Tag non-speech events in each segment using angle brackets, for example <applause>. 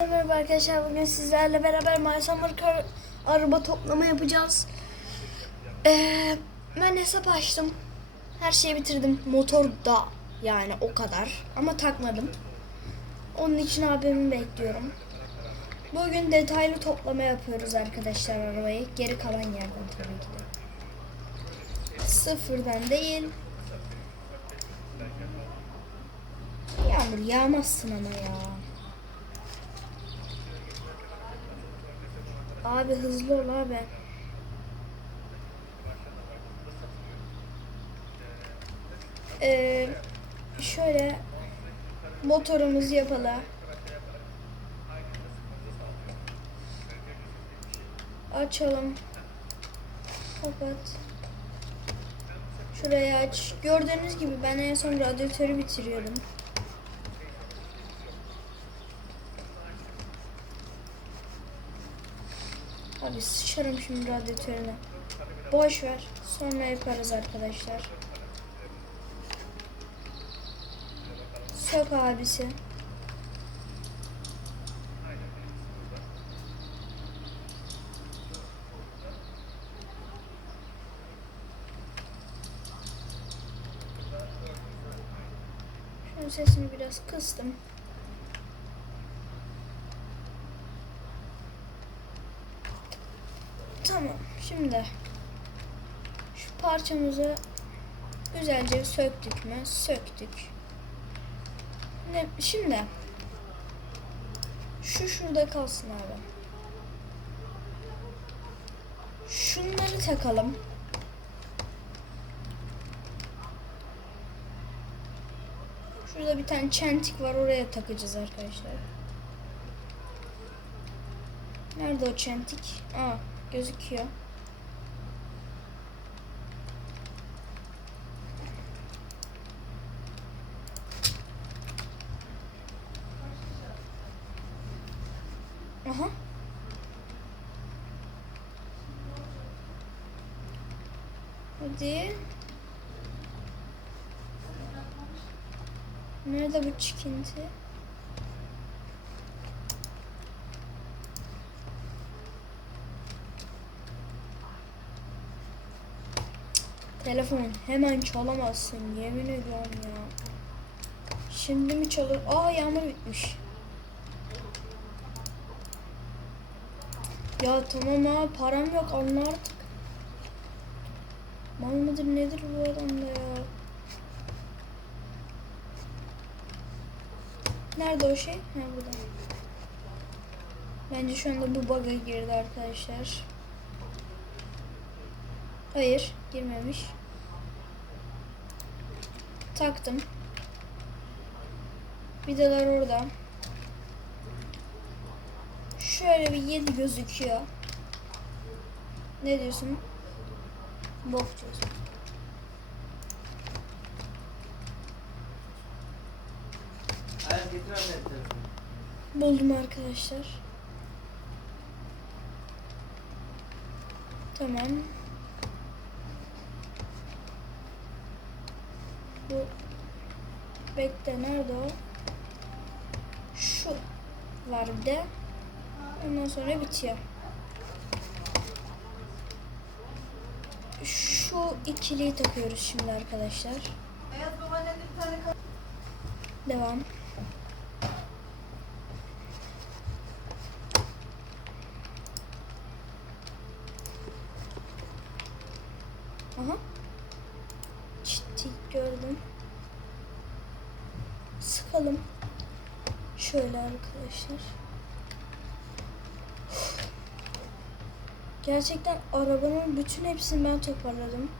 Merhaba arkadaşlar bugün sizlerle beraber My Summer Car araba toplama yapacağız. Ee, ben hesap açtım. Her şeyi bitirdim. Motor da yani o kadar ama takmadım. Onun için abimi bekliyorum. Bugün detaylı toplama yapıyoruz arkadaşlar arabayı. Geri kalan yerden tabii ki de. Sıfırdan değil. Yağmur yağmazsın ama ya. Abi hızlı ol abi. Ee, şöyle motorumuzu yapalım. Açalım. Kapat. Şurayı aç. Gördüğünüz gibi ben en son radyatörü bitiriyordum. Abi sıçarım şimdi radyatörüne. Boş ver. Sonra yaparız arkadaşlar. Sök abisi. Şunun sesini biraz kıstım. Tamam. Şimdi şu parçamızı güzelce söktük mü? Söktük. Ne, şimdi şu şurada kalsın abi. Şunları takalım. Şurada bir tane çentik var oraya takacağız arkadaşlar. Nerede o çentik? Aa gözüküyor. Aha. Hadi. Nerede bu çıkıntı? Telefon hemen çalamazsın yemin ediyorum ya. Şimdi mi çalır? Aa yağmur bitmiş. Ya tamam abi param yok anla artık. Mal mıdır nedir bu adamda ya? Nerede o şey? Ha burada. Bence şu anda bu bug'a girdi arkadaşlar. Hayır, girmemiş. Taktım. Vidalar orada. Şöyle bir 7 gözüküyor. Ne diyorsun? Bok diyorsun. Buldum arkadaşlar. Tamam. Bu bekle nerede o? Şu var bir de. Ondan sonra bitiyor. Şu ikiliyi takıyoruz şimdi arkadaşlar. Devam. Aha. Ciddi gördüm. Sıkalım. Şöyle arkadaşlar. Gerçekten arabanın bütün hepsini ben toparladım.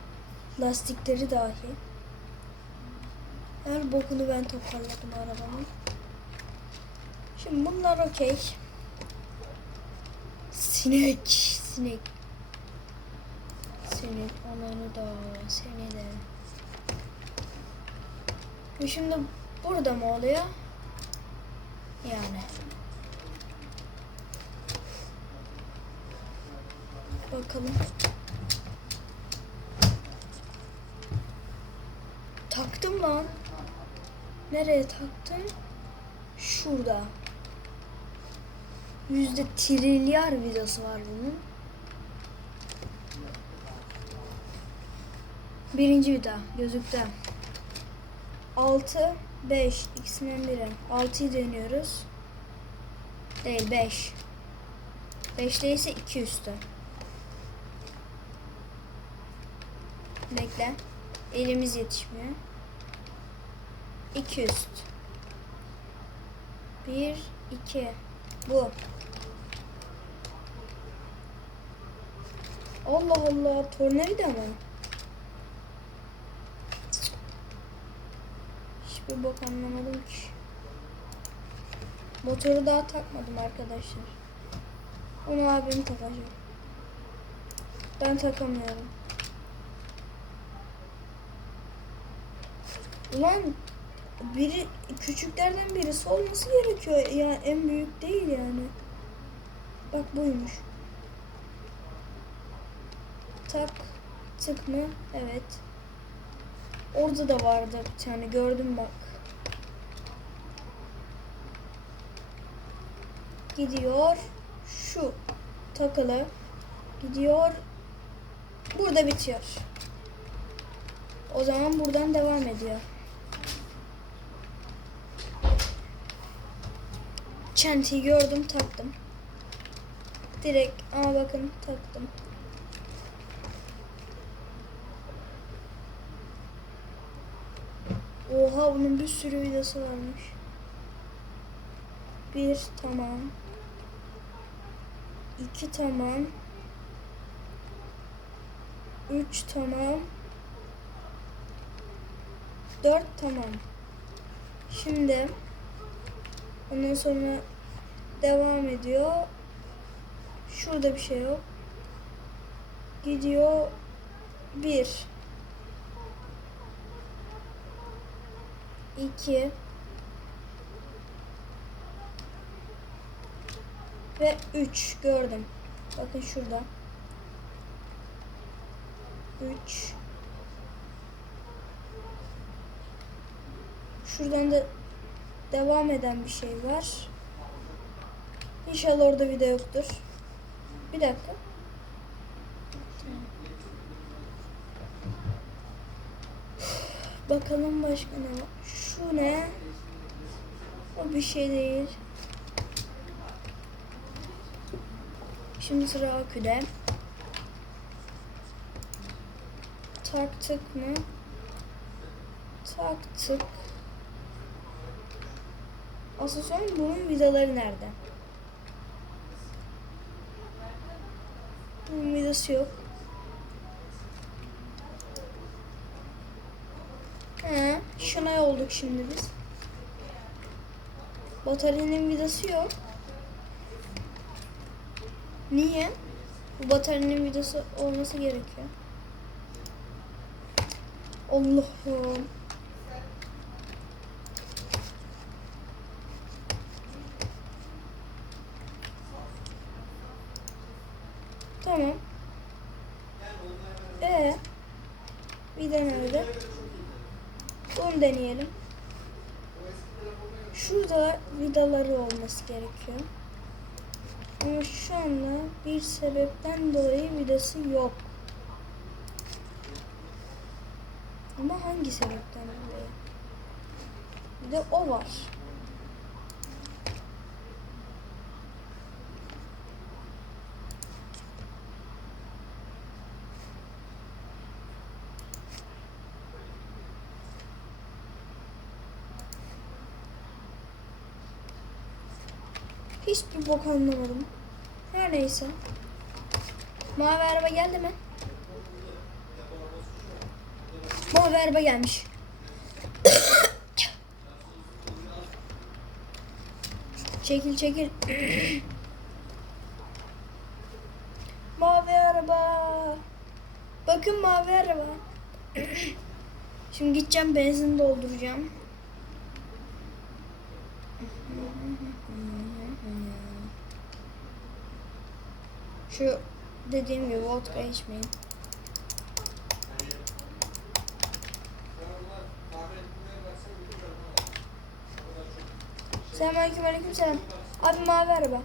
Lastikleri dahi. Her bokunu ben toparladım arabanın. Şimdi bunlar okey. Sinek, sinek. Senin ananı da, seni de. Bu şimdi burada mı oluyor? Yani. Bakalım. Taktım lan. Nereye taktım? Şurada. yüzde trilyar vidası var bunun. Birinci vida gözüktü. 6, 5 ikisinden biri. 6'yı deniyoruz. Değil 5. 5 değilse 2 üstü. Bekle. Elimiz yetişmiyor. 2 üst. 1, 2. Bu. Allah Allah. Tornavida mı? Hiçbir bok anlamadım ki. Motoru daha takmadım arkadaşlar. Onu abim takacak. Ben takamıyorum. Ulan biri küçüklerden birisi olması gerekiyor. Ya en büyük değil yani. Bak buymuş. Tak tık mı? Evet. Orada da vardı bir tane gördüm bak. Gidiyor. Şu takılı. Gidiyor. Burada bitiyor. O zaman buradan devam ediyor. Çentiyi gördüm taktım. Direkt ama bakın taktım. Oha bunun bir sürü vidası varmış. Bir tamam. İki tamam. Üç tamam. Dört tamam. Şimdi ondan sonra devam ediyor. Şurada bir şey yok. Gidiyor. Bir. iki ve üç gördüm. Bakın şurada. Üç. Şuradan da devam eden bir şey var. İnşallah orada vida yoktur. Bir dakika. Bakalım başka ne var? Şu ne? O bir şey değil. Şimdi sıra aküde. Taktık mı? Taktık. Sorun bunun vidaları nerede? Bunun vidası yok. He, şuna olduk şimdi biz. Bataryanın vidası yok. Niye? Bu bataryanın vidası olması gerekiyor. Allah'ım. Tamam. Ee, vida nerede? Bunu deneyelim. Şurada vidaları olması gerekiyor. Ama şu anda bir sebepten dolayı vidası yok. Ama hangi sebepten dolayı? Bir de o var. Hiçbir bok anlamadım. Her neyse. Mavi araba geldi mi? Mavi araba gelmiş. <coughs> çekil çekil. <coughs> mavi araba. Bakın mavi araba. <coughs> Şimdi gideceğim benzin dolduracağım. Şu dediğim gibi vodka içmeyin. Selamünaleyküm aleyküm selam. Abi mavi araba.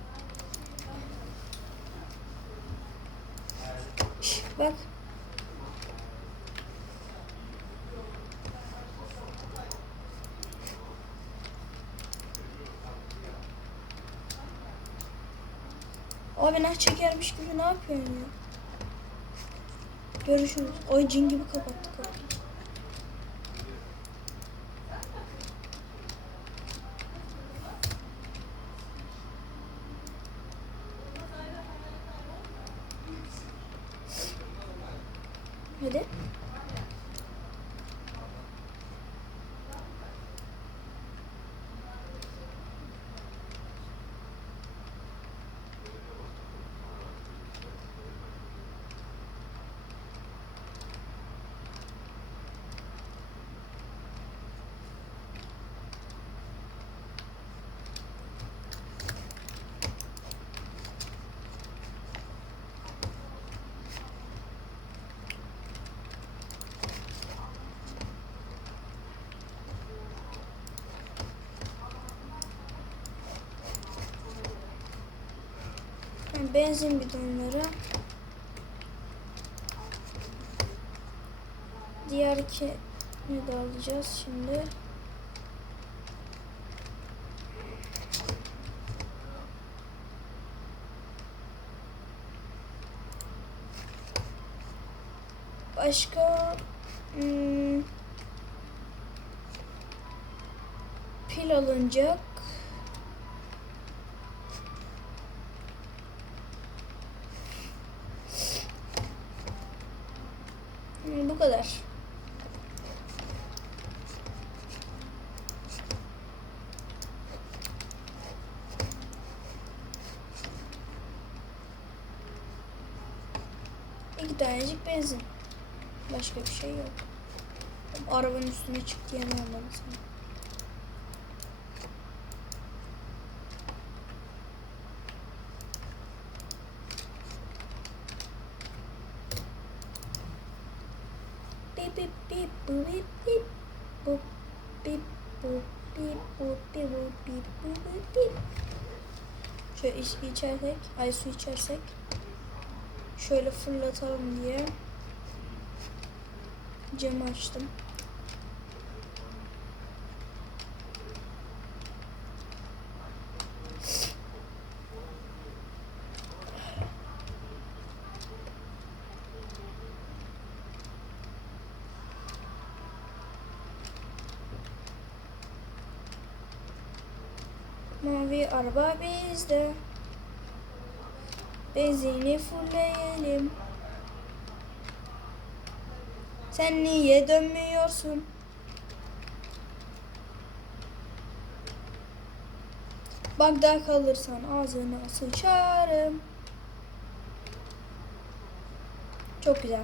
Şş, bak Abi nah çekermiş gibi ne yapıyorsun ya? Görüşürüz. Oy cin gibi kapattı kapıyı. Hadi. Yani Benzin bidonları. Diğer iki ne de alacağız şimdi. Başka hmm, pil alınacak. Hmm, bu kadar. İki tanecik benzin. Başka bir şey yok. Arabanın üstüne çık diye ne olmadı sana. Bip bip. Şöyle iç, içersek, ay su içersek şöyle fırlatalım diye camı açtım. Mavi bizde. Benzini fullleyelim. Sen niye dönmüyorsun? Bak daha kalırsan ağzına sıçarım. Çok güzel.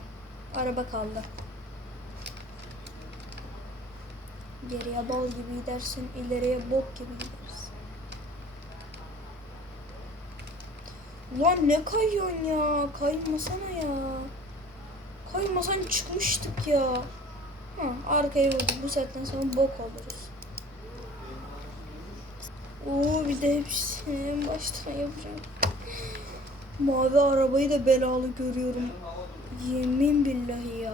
Araba kaldı. Geriye bal gibi gidersin, ileriye bok gibi gidersin. Ulan ne kayıyorsun ya? Kaymasana ya. Kaymasan çıkmıştık ya. Ha, arkaya vurduk. Bu saatten sonra bok oluruz. Oo bir de hepsini baştan yapacağım. Mavi arabayı da belalı görüyorum. Yemin billahi ya.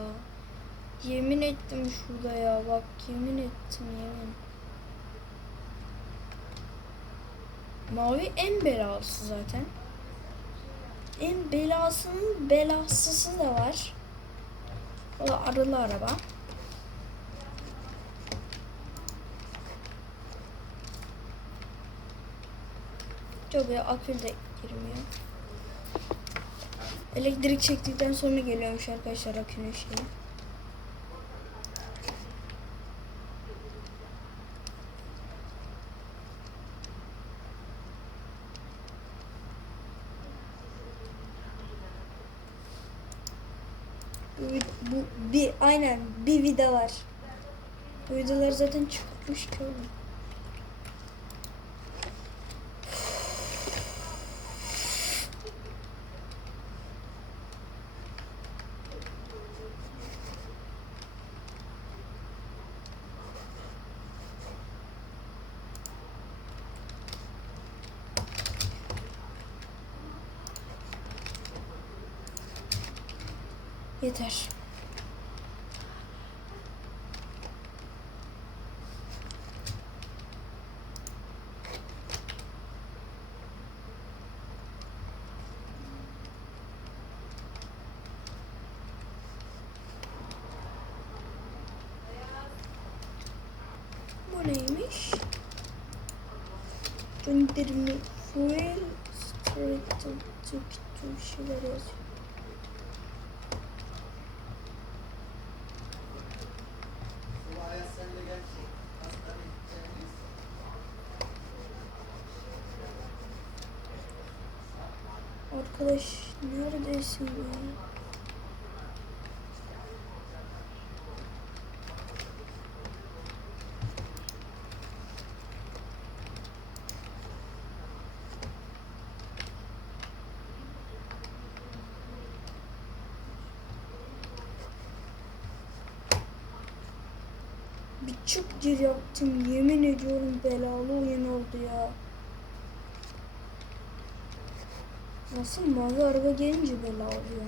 Yemin ettim şurada ya. Bak yemin ettim yemin. Mavi en belalısı zaten. En belasının belasısı da var. O da arılı araba. Çok iyi akül de girmiyor. Elektrik çektikten sonra geliyormuş arkadaşlar akünün şeyi. Aynen bir vida var. Bu zaten çıkmış ki. Yeter. Neymiş? Gönderme fuel straight to bir şeyler yazıyor. Bu Ayaz sen de gel. Hastaneye gideceğiz. Arkadaş neredesin ya? Bir çık gir yaptım yemin ediyorum belalı oyun oldu ya. Nasıl mavi araba gelince bela oluyor.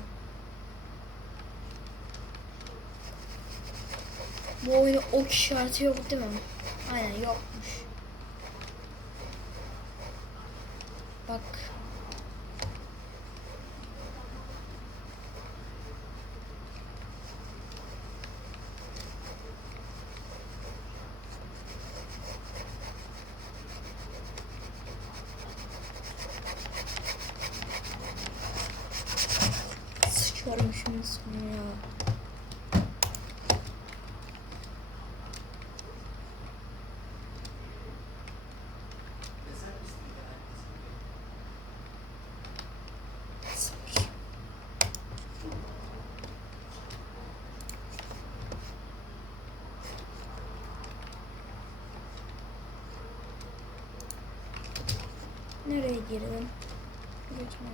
Bu oyunda ok işareti yok değil mi? Aynen yokmuş. Bak. Sıçarım şimdi sana ya. Ve sen misin yani? Sıfır. Nereye girdim? Geçmem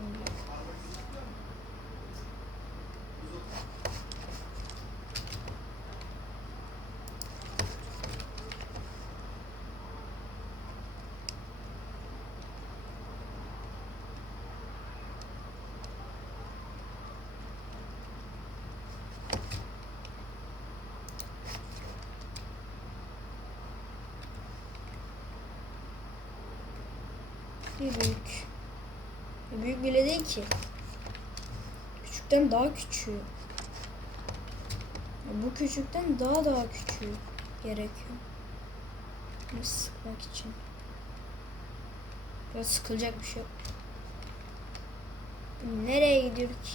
Bir büyük. Bir büyük bile değil ki. Küçükten daha küçüğü. Ya Bu küçükten daha daha küçüğü gerekiyor. Bunu sıkmak için. Biraz sıkılacak bir şey yok. Nereye gidiyor ki?